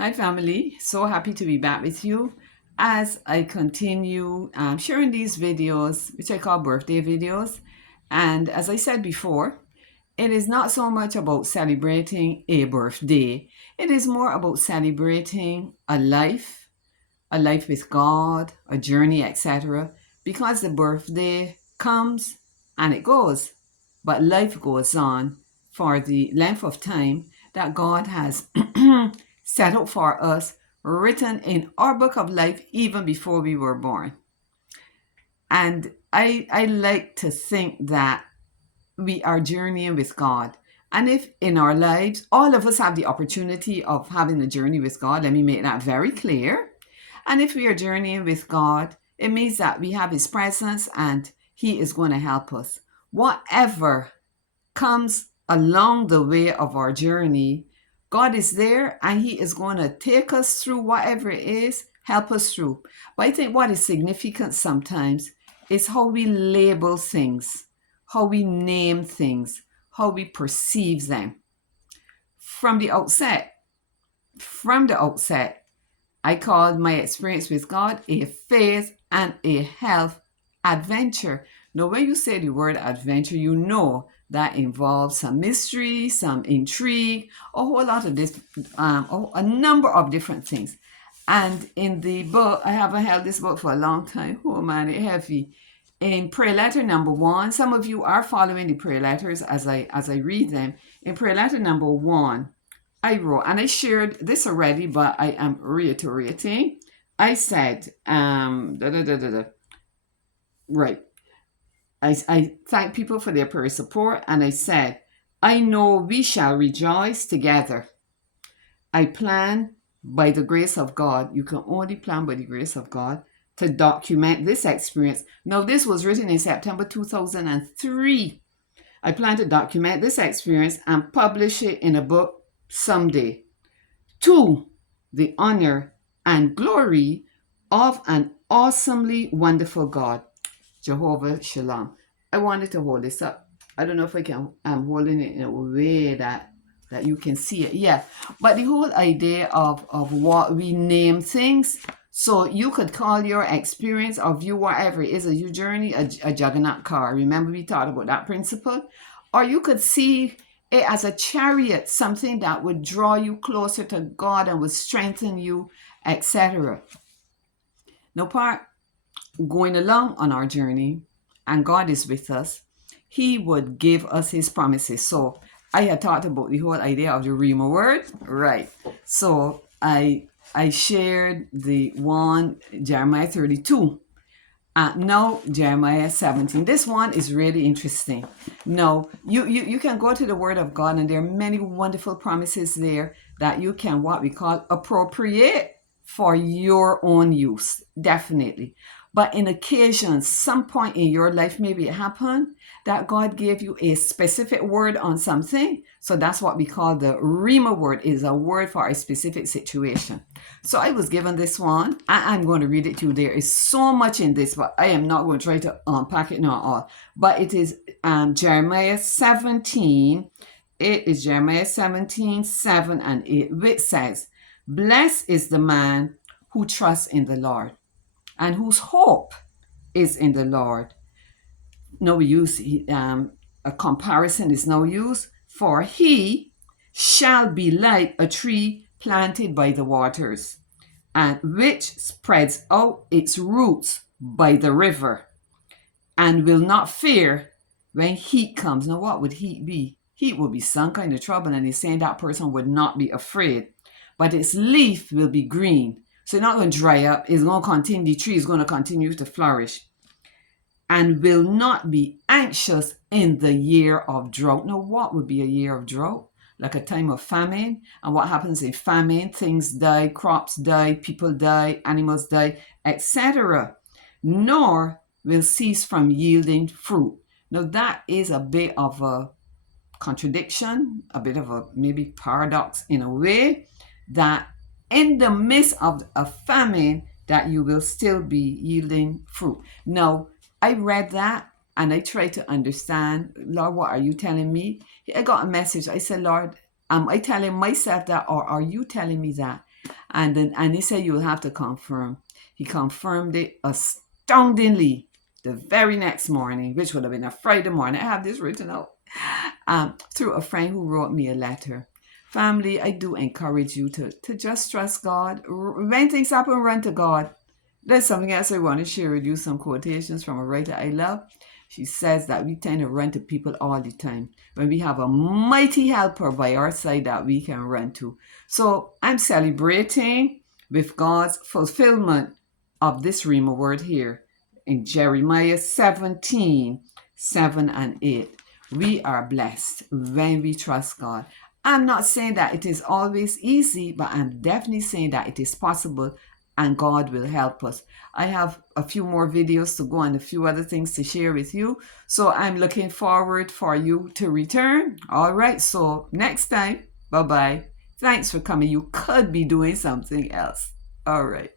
Hi, family. So happy to be back with you as I continue sharing these videos, which I call birthday videos. And as I said before, it is not so much about celebrating a birthday, it is more about celebrating a life with God, a journey, etc. Because the birthday comes and it goes, but life goes on for the length of time that God has set out for us, written in our book of life even before we were born. And I like to think that we are journeying with God. And if in our lives, all of us have the opportunity of having a journey with God, let me make that very clear. And if we are journeying with God, it means that we have His presence and He is going to help us. Whatever comes along the way of our journey, God is there and He is going to take us through whatever it is, help us through. But I think what is significant sometimes is how we label things, how we name things, how we perceive them. From the outset, from the outset, I called my experience with God a faith and a health adventure. Now, when you say the word adventure, you know that involves some mystery, some intrigue, a whole lot of this, a number of different things. And in the book, I haven't held this book for a long time. Oh man, it's heavy. In prayer letter number 1, some of you are following the prayer letters as I read them. In prayer letter number 1, I wrote, and I shared this already, but I am reiterating. I said, right. I thank people for their prayer support, and I said, I know we shall rejoice together. I plan by the grace of God. You can only plan by the grace of God to document this experience. Now, this was written in September 2003. I plan to document this experience and publish it in a book someday. To the honor and glory of an awesomely wonderful God, Jehovah Shalom. I wanted to hold this up. I don't know if I can. I'm holding it in a way that you can see it. Yeah, but the whole idea of what we name things. So you could call your experience or view whatever it is a your journey a juggernaut car. Remember we talked about that principle, or you could see it as a chariot, something that would draw you closer to God and would strengthen you, etc. No part going along on our journey, and God is with us, He would give us His promises. So I had talked about the whole idea of the Rhema word, right? So I shared the one Jeremiah 32. Now Jeremiah 17. This one is really interesting. Now you can go to the Word of God, and there are many wonderful promises there that you can what we call appropriate for your own use, definitely. But in occasions, some point in your life, maybe it happened that God gave you a specific word on something. So that's what we call the Rhema word, is a word for a specific situation. So I was given this one. I'm going to read it to you. There is so much in this, but I am not going to try to unpack it now all. But it is Jeremiah 17. It is Jeremiah 17, 7 and 8, which says, Blessed is the man who trusts in the Lord and whose hope is in the Lord. No use, a comparison is no use, for he shall be like a tree planted by the waters, and which spreads out its roots by the river, and will not fear when heat comes. Now, what would heat be? Heat will be some kind of trouble, and he's saying that person would not be afraid, but its leaf will be green. So it's not going to dry up. It's going to continue. The tree is going to continue to flourish, and will not be anxious in the year of drought. Now, what would be a year of drought? Like a time of famine. And what happens in famine? Things die, crops die, people die, animals die, etc. Nor will cease from yielding fruit. Now, that is a bit of a contradiction, a bit of a maybe paradox in a way, that in the midst of a famine, that you will still be yielding fruit. Now, I read that and I tried to understand, Lord, what are you telling me? I got a message. I said, Lord, am I telling myself that, or are you telling me that? And he said, you will have to confirm. He confirmed it astoundingly the very next morning, which would have been a Friday morning. I have this written out. Through a friend who wrote me a letter. Family, I do encourage you to just trust God. When things happen, run to God. There's something else I want to share with you, some quotations from a writer I love. She says that we tend to run to people all the time when we have a mighty helper by our side that we can run to. So I'm celebrating with God's fulfillment of this Rhema word here in Jeremiah 17, 7 and 8. We are blessed when we trust God. I'm not saying that it is always easy, but I'm definitely saying that it is possible and God will help us. I have a few more videos to go and a few other things to share with you. So I'm looking forward for you to return. All right. So next time, bye-bye. Thanks for coming. You could be doing something else. All right.